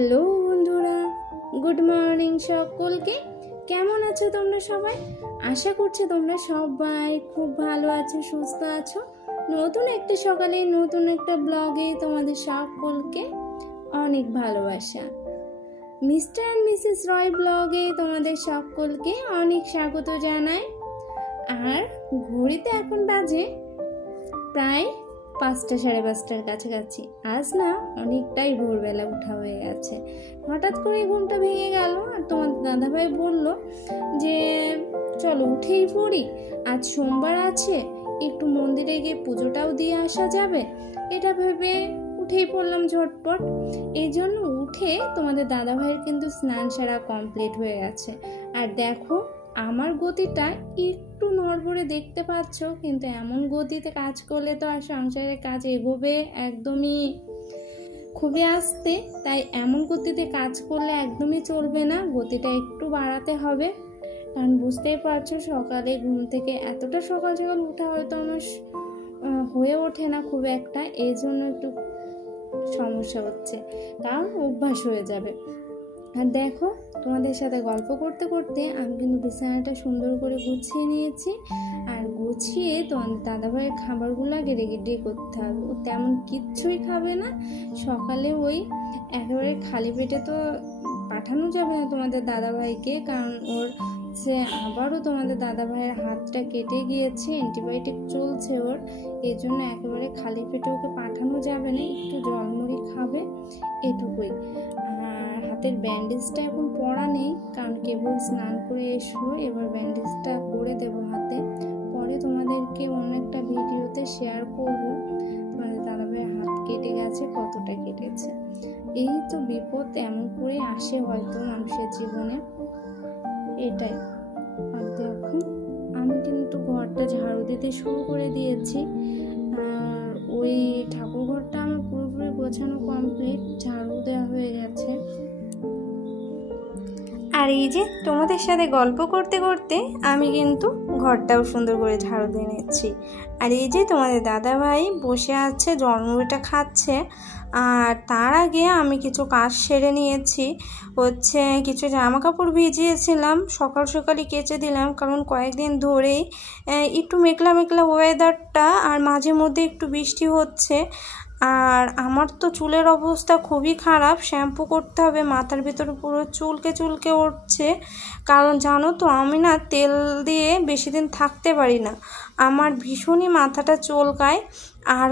Hello বন্ধুরা, good morning সকলকে। কেমন আছো তোমরা সবাই? আশা করছি তোমরা সবাই খুব ভালো আছো, সুস্থ আছো। নতুন একটা সকালে নতুন একটা ব্লগে তোমাদের সকলকে অনেক ভালোবাসা। মিস্টার অ্যান্ড মিসেস রয় ব্লগে তোমাদের সকলকে অনেক স্বাগত জানাই। আর ঘড়িতে এখন বাজে প্রায় 5টা সাড়ে 5টার কাছাকাছি। আজ না অনেকটাই ভোরবেলা উঠা হয়ে গেছে। হঠাৎ করে ঘুমটা ভেঙে গেল আর তোমার দাদাভাই বলল যে চলো উঠেই পড়ি, আজ সোমবার আছে, একটু মন্দিরে গিয়ে পুজোটাও দিয়ে আসা যাবে। এটা ভেবে উঠেই পড়লাম ঝটপট। এই জন্য উঠে তোমাদের দাদাভাইয়ের কিন্তু স্নান সারা কমপ্লিট হয়ে গেছে। আর দেখো আমার গতিটা একটু নড়বড়ে দেখতে পাচ্ছ, কিন্তু এমন গতিতে কাজ করলে তো আর সংসারের কাজ এগোবে একদমই খুবই আস্তে। তাই এমন গতিতে কাজ করলে একদমই চলবে না, গতিটা একটু বাড়াতে হবে। কারণ বুঝতেই পারছো সকালে ঘুম থেকে এতটা সকাল সকাল উঠা হয়তো আমার হয়ে ওঠে না খুব একটা, এই জন্য একটু সমস্যা হচ্ছে, কারণ অভ্যাস হয়ে যাবে। আর দেখো তোমাদের সাথে গল্প করতে করতে আমি কিন্তু বিছানাটা সুন্দর করে গুছিয়ে নিয়েছি। আর গুছিয়ে তোমাদের দাদাভাইয়ের খাবারগুলো আগে রেডি করতে হবে। ও তেমন কিচ্ছুই খাবে না সকালে, ওই একেবারে খালি পেটে তো পাঠানো যাবে না তোমাদের দাদাভাইকে, কারণ ওর যে আবারও তোমাদের দাদাভাইয়ের হাতটা কেটে গিয়েছে, অ্যান্টিবায়োটিক চলছে ওর, এই জন্য একেবারে খালি পেটে ওকে পাঠানো যাবে না। একটু জলমুড়ি খাবে, এটুকুই। আর হাতের ব্যান্ডেজটা এখন পরা নেই, কারণ কেবল স্নান করে এসো, এবার ব্যান্ডেজটা করে দেবো হাতে। পরে তোমাদেরকে অন্য একটা ভিডিওতে শেয়ার করব তোমাদের দাদাভাইয়ের হাত কেটে গেছে, কতটা কেটেছে। এই তো বিপদ এমন করে আসে হয়তো মানুষের জীবনে, এটাই। আর দেখো আমি কিন্তু ঘরটা ঝাড়ু দিতে শুরু করে দিয়েছি। আর ওই ঠাকুর ঘরটা আমার পুরোপুরি গোছানো কমপ্লিট, ঝাড়ু দেওয়া হয়ে গেছে। আর এই যে তোমাদের সাথে গল্প করতে করতে আমি কিন্তু ঘরটাও সুন্দর করে ঝাড়ু দিয়ে নিচ্ছি। আর এই যে তোমাদের দাদাভাই বসে আছে, জলমুড়িটা খাচ্ছে। আর তার আগে আমি কিছু কাজ সেরে নিয়েছি। কিছু জামা কাপড় ভিজিয়েছিলাম, সকাল সকালই কেচে দিলাম, কারণ কয়েকদিন ধরেই একটু মেঘলা মেঘলা ওয়েদারটা, আর মাঝে মধ্যে একটু বৃষ্টি হচ্ছে। আর আমার তো চুলের অবস্থা খুবই খারাপ, শ্যাম্পু করতে হবে, মাথার ভিতরে পুরো চুলকে চুলকে উঠছে। কারণ জানো তো আমি না তেল দিয়ে বেশি দিন থাকতে পারি না, আমার ভীষণই মাথাটা চুলকায়। আর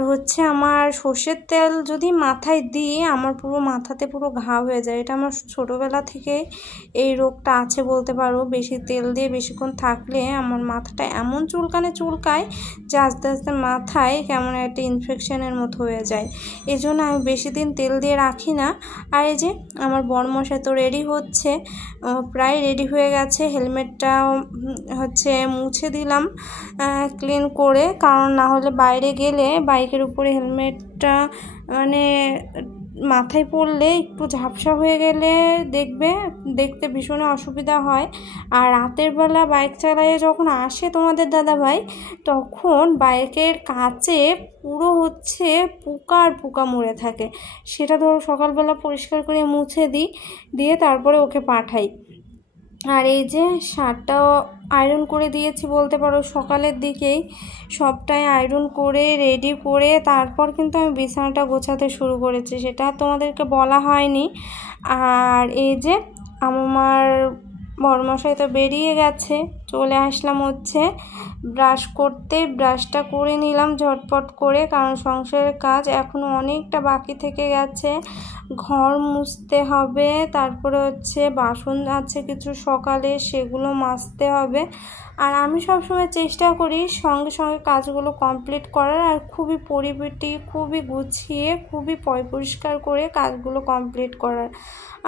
আমার সর্ষের তেল যদি মাথায় দিই আমার পুরো মাথাতে পুরো ঘা হয়ে যায়। এটা আমার ছোটোবেলা থেকে এই রোগটা আছে বলতে পারো। বেশি তেল দিয়ে বেশিক্ষণ থাকলে আমার মাথাটা এমন চুলকায় যে আস্তে আস্তে মাথায় কেমন একটা ইনফেকশনের মতো হয়ে যায়। এই জন্য আমি বেশি দিন তেল দিয়ে রাখি না। আর এই যে আমার বরমশাই তো রেডি হচ্ছে, প্রায় রেডি হয়ে গেছে। হেলমেটটা মুছে দিলাম ক্লিন করে, কারণ না হলে বাইরে গেলে বাইকের উপরে হেলমেটটা মাথায় পড়লে একটু ঝাপসা হয়ে গেলে দেখতে ভীষণ অসুবিধা হয়। আর রাতের বেলা বাইক চালায়ে যখন আসে তোমাদের দাদাভাই, তখন বাইকের কাচে পুরো পোকা মরে থাকে। সেটা ধরো সকালবেলা পরিষ্কার করে মুছে দিয়ে তারপরে ওকে পাঠাই। আর এই যে শার্টটাও আয়রন করে দিয়েছি বলতে পারো, সকালের দিকেই সবটাই আয়রন করে রেডি করে তারপর কিন্তু আমি বিছানাটা গোছাতে শুরু করেছি, সেটা তোমাদেরকে বলা হয়নি। আর এই যে আমার বরমশাই তো বেরিয়ে গেছে, চলে আসলাম ব্রাশ করতে। ব্রাশটা করে নিলাম ঝটপট করে, কারণ সংসারের কাজ এখনও অনেকটা বাকি থেকে গেছে। ঘর মুছতে হবে, তারপরে বাসন আছে কিছু সকালে, সেগুলো মাজতে হবে। আর আমি সবসময় চেষ্টা করি সঙ্গে সঙ্গে কাজগুলো কমপ্লিট করার, আর খুবই পরিপাটি, খুবই গুছিয়ে, খুবই পরিষ্কার করে কাজগুলো কমপ্লিট করার।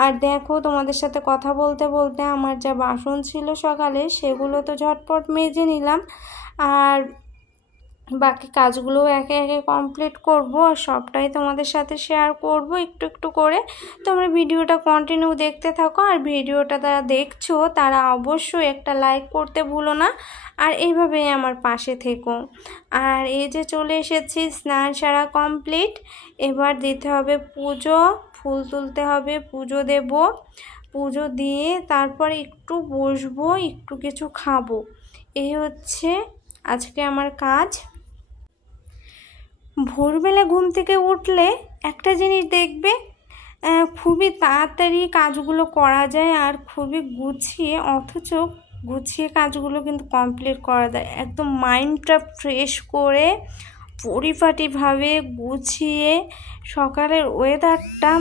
আর দেখো তোমাদের সাথে কথা বলতে বলতে আমার যা বাসন ছিল সকালে সেগুলো তো ঝটপট মেজে নিলাম। আর বাকি কাজগুলো একে একে কমপ্লিট করব, আর সবটাই তোমাদের সাথে শেয়ার করব একটু একটু করে। তোমরা ভিডিওটা কন্টিনিউ দেখতে থাকো, আর ভিডিওটা যারা দেখছো তারা অবশ্যই একটা লাইক করতে ভুলো না, আর এইভাবেই আমার পাশে থেকো। আর এই যে চলে এসেছি, স্নান সারা কমপ্লিট, এবার দিতে হবে পুজো। ফুল তুলতে হবে, পুজো দেব, পুজো দিয়ে তারপরে একটু বসবো, একটু কিছু খাবো। এই হচ্ছে আজকে আমার কাজ। ভোরবেলা ঘুম থেকে উঠলে একটা জিনিস দেখবে, খুবই তাড়াতাড়ি কাজগুলো করা যায় আর খুবই গুছিয়ে, অথচ গুছিয়ে কাজগুলো কিন্তু কমপ্লিট করা যায়। একদম মাইন্ডটা ফ্রেশ করে পরিপাটিভাবে গুছিয়ে সকালের ওয়েদারটা।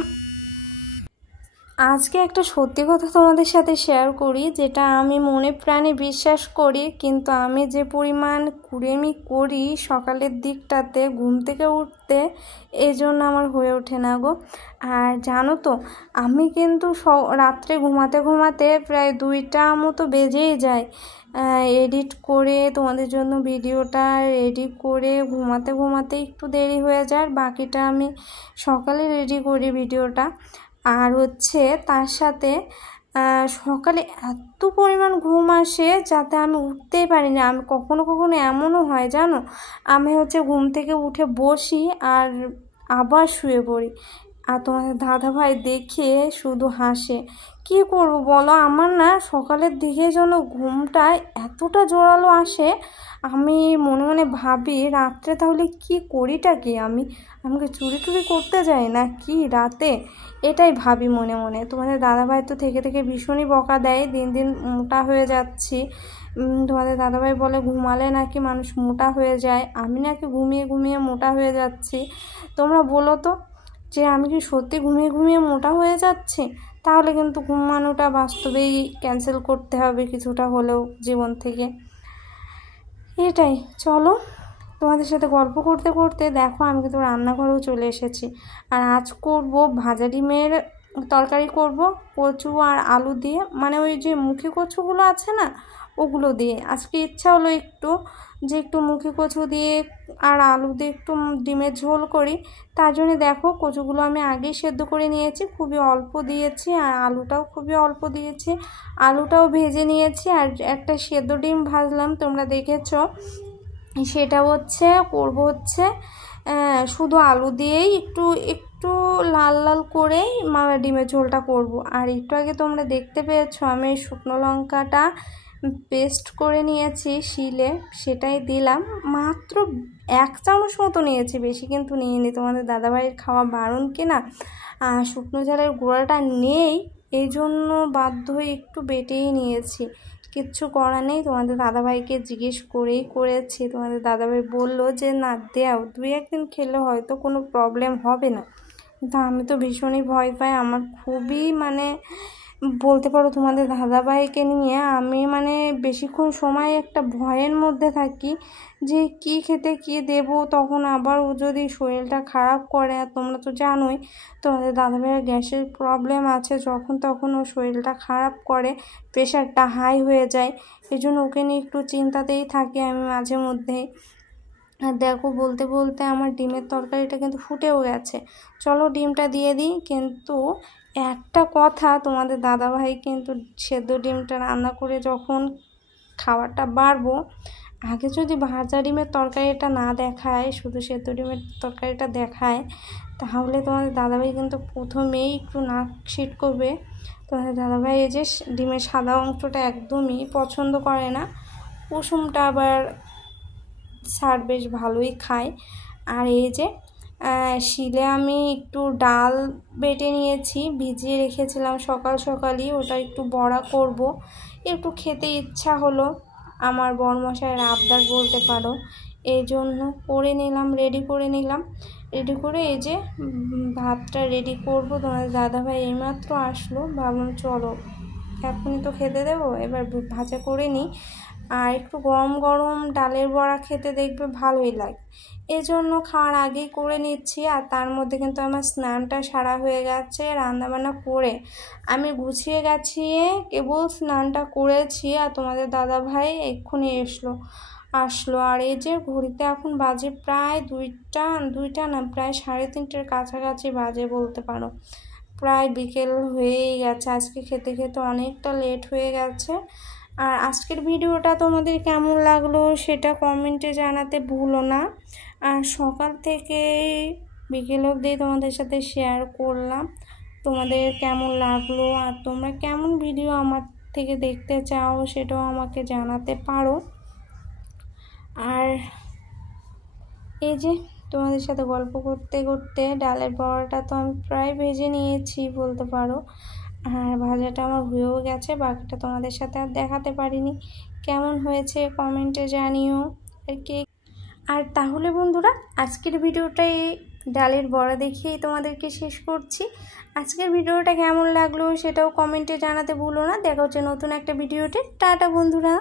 আজকে একটা সত্যি কথা তোমাদের সাথে শেয়ার করি, যেটা আমি মনে প্রাণে বিশ্বাস করি, কিন্তু আমি যে পরিমাণ কুড়েমি করি সকালের দিকটাতে ঘুম থেকে উঠতে, এই জন্য আমার হয়ে ওঠে না গো। আর জানো তো, আমি কিন্তু রাত্রে ঘুমাতে ঘুমাতে প্রায় 2টা মতো বেজেই যায়। এডিট করে তোমাদের জন্য ভিডিওটা রেডি করে ঘুমাতে ঘুমাতে একটু দেরি হয়ে যায়, বাকিটা আমি সকালে রেডি করি ভিডিওটা। আর হচ্ছে তার সাথে সকালে এত পরিমাণ ঘুম আসে যাতে আমি উঠতেই পারি না। আমি কখনো কখনো এমনও হয় জানো, আমি হচ্ছে ঘুম থেকে উঠে বসি আর আবার শুয়ে পড়ি, আর তোমাদের দাদাভাই দেখে শুধু হাসে। কি করব বলো, আমার না সকালের দিকে যেন ঘুমটা এতটা জোরালো আসে, আমি মনে মনে ভাবি রাত্রে তাহলে কি করিটা কি, আমাকে চুরি টুরি করতে যাই না কি রাতে, এটাই ভাবি মনে মনে। তোমাদের দাদাভাই তো থেকে থেকে ভীষণই বকা দেয়, দিন দিন মোটা হয়ে যাচ্ছি। তোমাদের দাদাভাই বলে ঘুমালে নাকি মানুষ মোটা হয়ে যায়, আমি নাকি ঘুমিয়ে ঘুমিয়ে মোটা হয়ে যাচ্ছি। তোমরা বলো তো যে আমি কি সত্যি ঘুমিয়ে ঘুমিয়ে মোটা হয়ে যাচ্ছি? তাহলে কিন্তু ঘুমানোটা বাস্তবেই ক্যান্সেল করতে হবে কিছুটা হলেও জীবন থেকে। এটাই, চলো তোমাদের সাথে গল্প করতে করতে দেখো আমি কিন্তু রান্নাঘরেও চলে এসেছি। আর আজ করব ভাজা ডিমের তরকারি করব, কচু আর আলু দিয়ে, মানে ওই যে মুখি কচুগুলো আছে না, ওগুলো দিয়ে। আজকে ইচ্ছা হলো একটু যে একটু মুখি কচু দিয়ে আর আলু দিয়ে একটু ডিমের ঝোল করি। তার জন্য দেখো কচুগুলো আমি আগেই সেদ্ধ করে নিয়েছি, খুবই অল্প দিয়েছি, আর আলুটাও খুবই অল্প দিয়েছি। আলুটাও ভেজে নিয়েছি আর একটা সেদ্ধ ডিম ভাজলাম, তোমরা দেখেছ। সেটা হচ্ছে করব হচ্ছে শুধু আলু দিয়েই একটু একটু লাল লাল করেই ডিমের ঝোলটা করব। আর একটু আগে তোমরা দেখতে পেয়েছো আমি শুকনো লঙ্কাটা পেস্ট করে নিয়েছি শিলে, সেটাই দিলাম। মাত্র 1 চামচ মতো নিয়েছি, বেশি কিন্তু নিইনি, তোমাদের দাদাভাইয়ের খাওয়া বারণ কিনা। শুকনো ঝালের গুঁড়াটা নেই, এই জন্য বাধ্য হয়ে একটু বেটেই নিয়েছি। কিচ্ছু করার নেই, তোমাদের দাদাভাইকে জিজ্ঞেস করেই করেছি। তোমাদের দাদাভাই বললো যে না দেও, 2-1 দিন খেলে হয়তো কোনো প্রবলেম হবে না, কিন্তু আমি তো ভীষণই ভয় পাই। আমার খুবই মানে বলতে পারো তোমাদের দাদাভাইকে নিয়ে আমি মানে বেশিক্ষণ সময় একটা ভয়ের মধ্যে থাকি যে কি খেতে কি দেব, তখন আবার ও যদি শরীরটা খারাপ করে। আর তোমরা তো জানোই তোমাদের দাদাভাইয়ের গ্যাসের প্রবলেম আছে, যখন তখন ও শরীরটা খারাপ করে, প্রেশারটা হাই হয়ে যায়, এই জন্য ওকে নিয়ে একটু চিন্তাতেই থাকি আমি মাঝে মধ্যেই। আর দেখো বলতে বলতে আমার ডিমের তরকারিটা কিন্তু ফুটেও গেছে, চলো ডিমটা দিয়ে দিই। কিন্তু একটা কথা, তোমাদের দাদাভাই কিন্তু সেদ্ধ ডিমটা রান্না করে যখন খাবারটা বাড়বো, আগে যদি ভাজা ডিমের তরকারিটা না দেখায়, শুধু সেদ্ধ ডিমের তরকারিটা দেখায়, তাহলে তোমাদের দাদাভাই কিন্তু প্রথমেই একটু নাক সিট করবে। তোমাদের দাদাভাই এই যে ডিমের সাদা অংশটা একদমই পছন্দ করে না, কুসুমটা আবার স্যার বেশ ভালোই খায়। আর এই যে শিলে আমি একটু ডাল বেটে নিয়েছি, ভিজিয়ে রেখেছিলাম সকাল সকালই, ওটা একটু বড়া করব। একটু খেতে ইচ্ছা হলো, আমার বরমশাইয়ের আবদার বলতে পারো, এই জন্য করে নিলাম, রেডি করে নিলাম। রেডি করে এই যে ভাতটা রেডি করব। তোমাদের দাদাভাই এইমাত্র আসলো, ভাবলাম চলো এখনই তো খেতে দেবো, এবার ভাজা করে নিই। আর একটু গরম গরম ডালের বড়া খেতে দেখবে ভালোই লাগে, এজন্য খাওয়ার আগেই করে নিচ্ছি। আর তার মধ্যে কিন্তু আমার স্নানটা সারা হয়ে গেছে, রান্নাবান্না করে আমি গুছিয়ে গাছিয়ে কেবল স্নানটা করেছি। আর তোমাদের দাদাভাই এক্ষুনি আসলো। আর এই যে ঘড়িতে এখন বাজে প্রায় 2টা না, প্রায় 3:30টার কাছাকাছি বাজে বলতে পারো, প্রায় বিকেল হয়েই গেছে। আজকে খেতে খেতে অনেকটা লেট হয়ে গেছে। আর আজকের ভিডিওটা তোমাদের কেমন লাগলো সেটা কমেন্টে জানাতে ভুলো না। আর সকাল থেকে বিকেল অবধি তোমাদের সাথে শেয়ার করলাম। তোমাদের কেমন লাগলো আর তোমরা কেমন ভিডিও আমার থেকে দেখতে চাও সেটাও আমাকে জানাতে পারো। আর এই যে তোমাদের সাথে গল্প করতে করতে ডালের বড়াটা তো আমি প্রায় ভেজে নিয়েছি বলতে পারো, আর ভাজাটা আমার হয়েও গেছে, বাকিটা তোমাদের সাথে আর দেখাতে পারিনি। কেমন হয়েছে কমেন্টে জানিও। আর তাহলে বন্ধুরা আজকের ভিডিওটাই ডালের বড়া দেখিয়েই তোমাদেরকে শেষ করছি। আজকের ভিডিওটা কেমন লাগলো সেটাও কমেন্টে জানাতে ভুলো না। দেখা হচ্ছে নতুন একটা ভিডিওতে। টাটা বন্ধুরা।